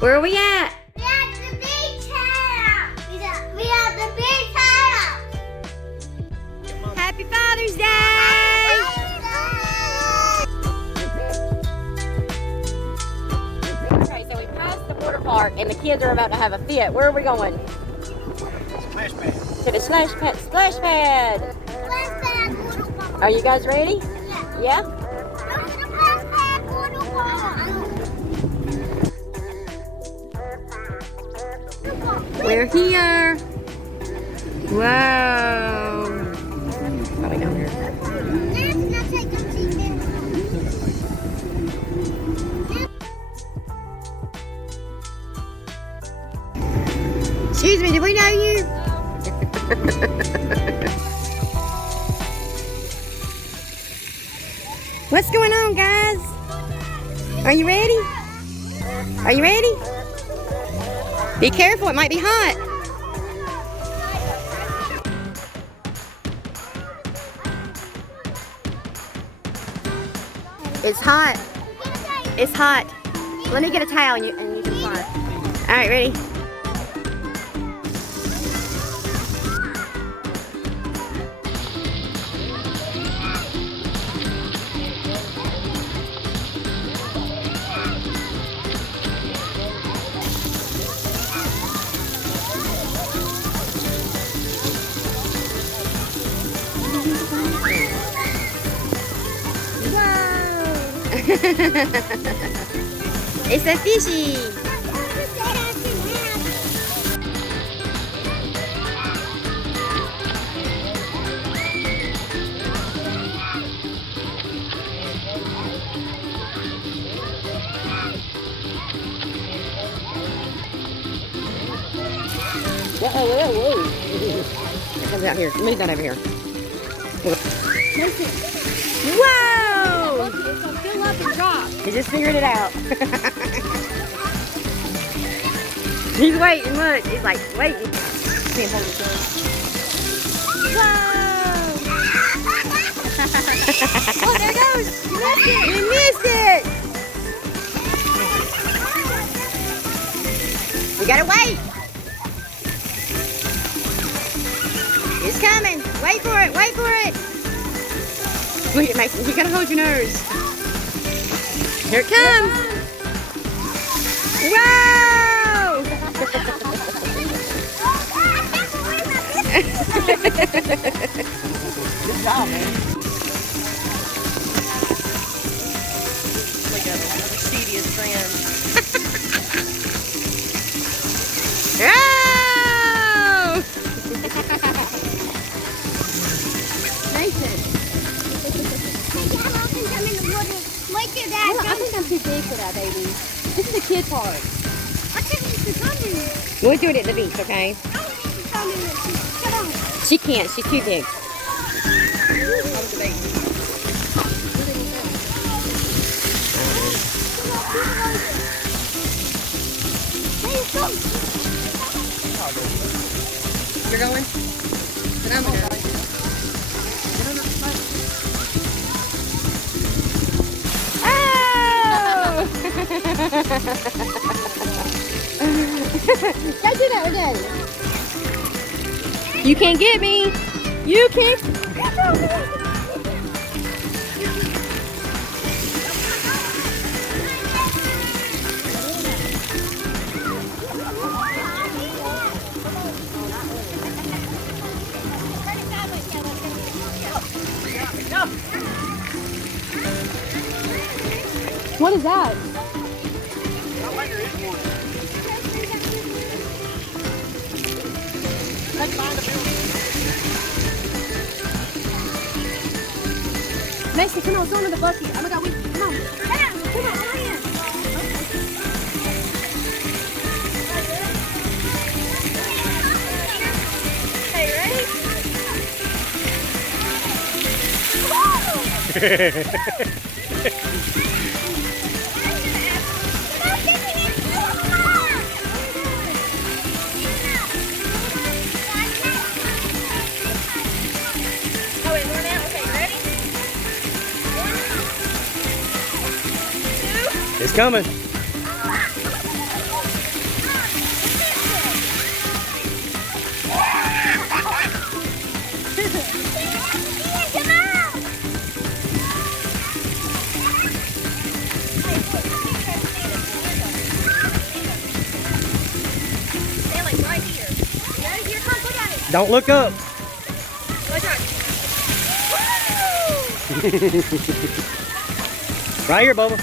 Where are we at? We at the beach house. We at the beach house. Happy Father's Day! Okay, so we passed the water park and the kids are about to have a fit. Where are we going? Splash pad. To the splash pad. Splash pad. Splash pad water park. Are you guys ready? Yeah. Yeah? Go to the splash pad water park. We're here. Whoa. Probably down there. Excuse me, do we know you? What's going on, guys? Are you ready? Are you ready? Be careful, it might be hot. It's hot. It's hot. Let me get a towel and you can fly. All right, ready? It's a fishy. Whoa. It comes out here. Move that over here. Whoa! Fill up and drop. He just figured it out. He's waiting, look. He's like, waiting. Can't hold his tongue. Whoa! Oh, there it goes. You missed it. We gotta wait. It's coming. Wait for it. Wait for it. Look at Mason. You gotta hold your nose. Here it comes. Whoa! Good job, man. Look at him, the mischievous friend. Oh! Nathan. Wait till Dad I comes. think I'm too big for that, baby. This is a kid park. I think he's coming. We'll do it at the beach, okay? I think he's coming. Come on. She can't. She's too big. Let's go. You're going? Then I'm going. Oh! Go do that with Daddy. You can't get me. You can't. What is that? Mason, come on, it's under the bucket. Oh my God, come on. Come on, come on in. Ready? It's coming. Don't look up. Right here, Bubba.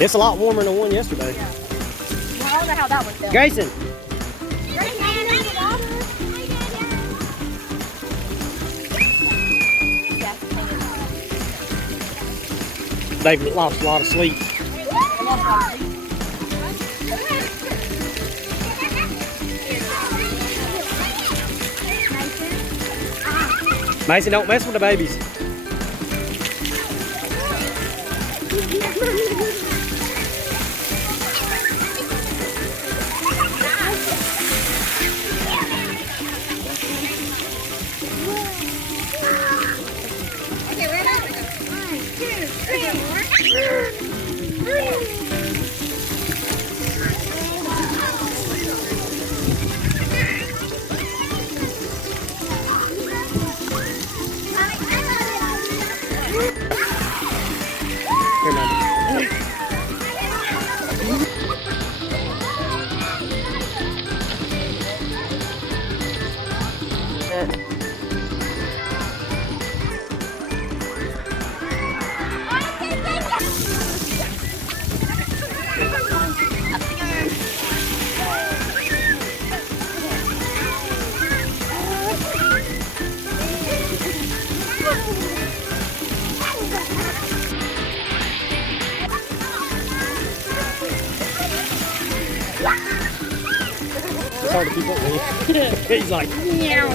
It's a lot warmer than the one yesterday. Yeah. I don't know how that one felt. Grayson. They've lost a lot of sleep. Mason, don't mess with the babies. Here, Mama. It's hard to keep up with him. He's like, Yeah.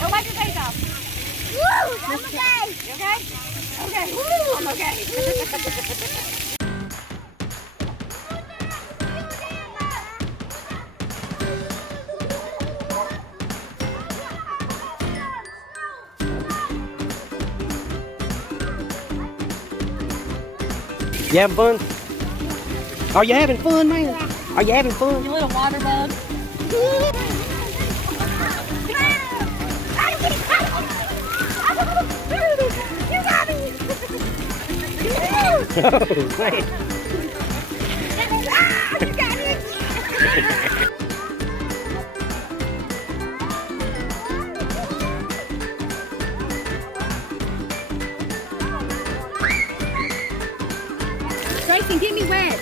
Don't wipe your face off. Woo! I'm okay. You okay? Okay. Woo! I'm okay. you having fun? Are you having fun, man? Are you having fun? You little water bug. Oh, man. Grayson, get me wet.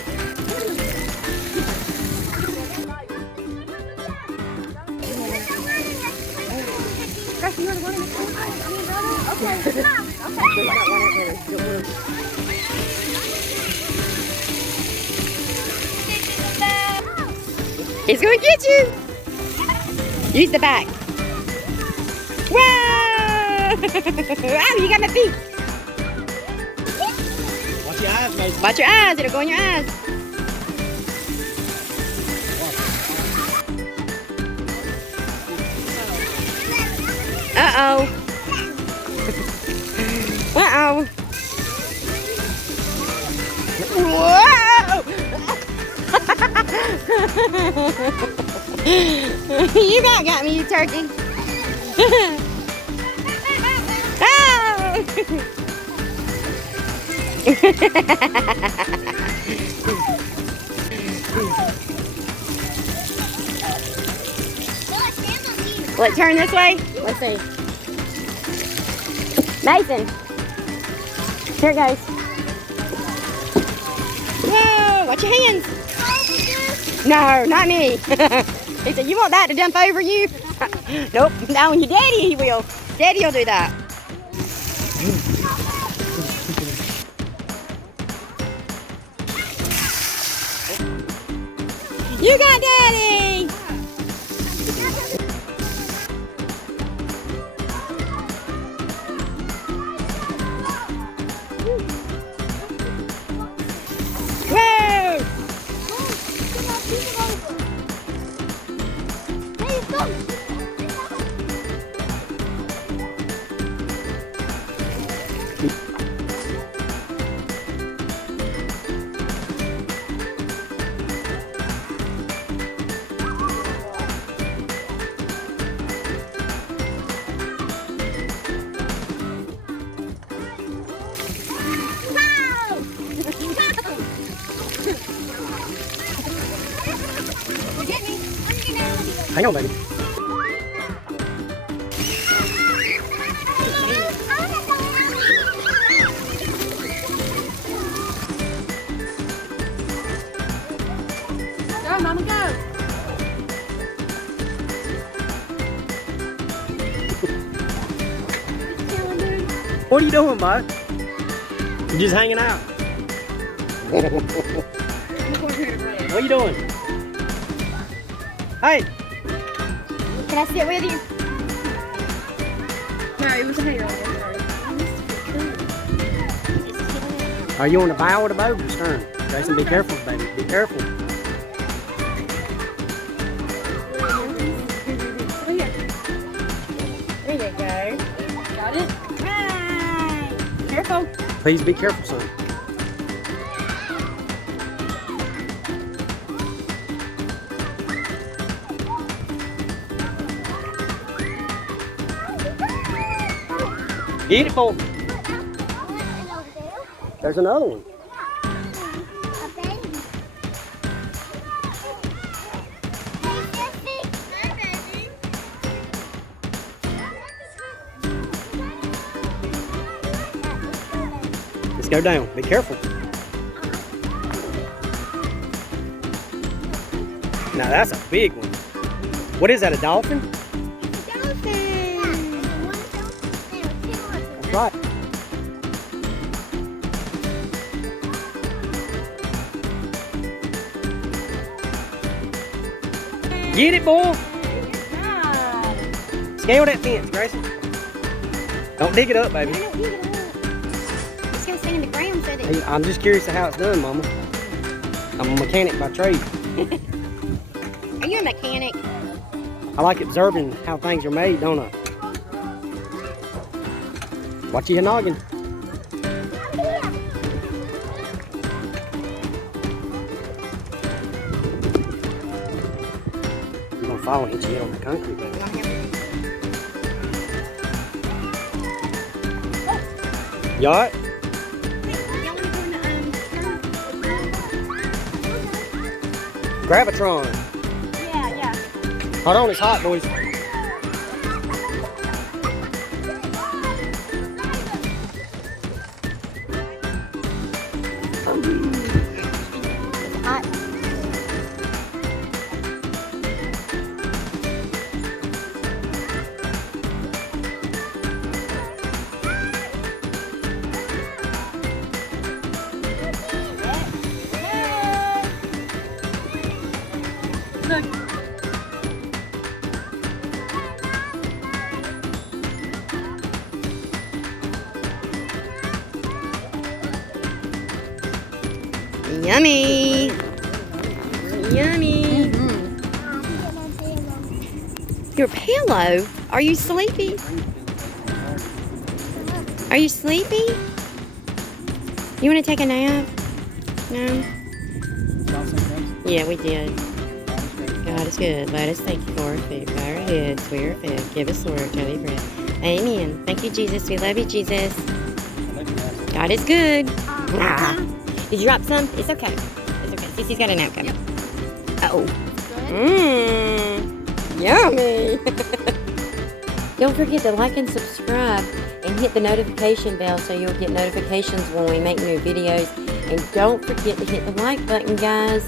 Grayson, you want to run in the pool? Okay. He's going to get you. Use the back. Whoa! Wow, you got my feet. Watch your eyes, Mason. Watch your eyes. It'll go in your eyes. Uh-oh. Uh-oh. Whoa! You about got me, you turkey. Oh! Will it turn this way? Let's see. Mason. Here it goes. Whoa, watch your hands. No, not me. He said, you want that to dump over you? Nope, now when your daddy, he will. Daddy will do that. You got daddy! Whoa! Hang on, baby. Go, Mama, go. What are you doing, bud? You just hanging out. What are you doing? Hey, Can I sit with you? No, it was a hair. are you on the bow or the boat or stern? Jason, be careful, baby. Be careful. There you go. Got it? Hi. Careful. Please be careful, son. Get it, boy. There's another one. Let's go down. Be careful. Now that's a big one. What is that, a dolphin? That's right. Get it, boy. Scale that fence, Grayson. Don't dig it up, baby. I don't need it up. It's gonna stay in the ground so that. Hey, I'm just curious to how it's done, Mama. I'm a mechanic by trade. Are you a mechanic? I like observing how things are made, don't I? Watch your noggin. You're gonna fall and hit your head on the concrete, baby. You alright? Gravitron. Yeah. Hold on, it's hot, boys. Hot. Look. Yummy. Yummy. Your pillow? Are you sleepy? Are you sleepy? You want to take a nap? No? Yeah, we did. God is good. Let us thank you for our food. Bow our heads, we are fed. Give us, Lord, daily bread. Amen. Thank you, Jesus. We love you, Jesus. God is good. Did you drop some? It's okay. It's okay. Cece's got a napkin. Yep. Uh-oh. Yummy. Don't forget to like and subscribe and hit the notification bell so you'll get notifications when we make new videos. And don't forget to hit the like button, guys.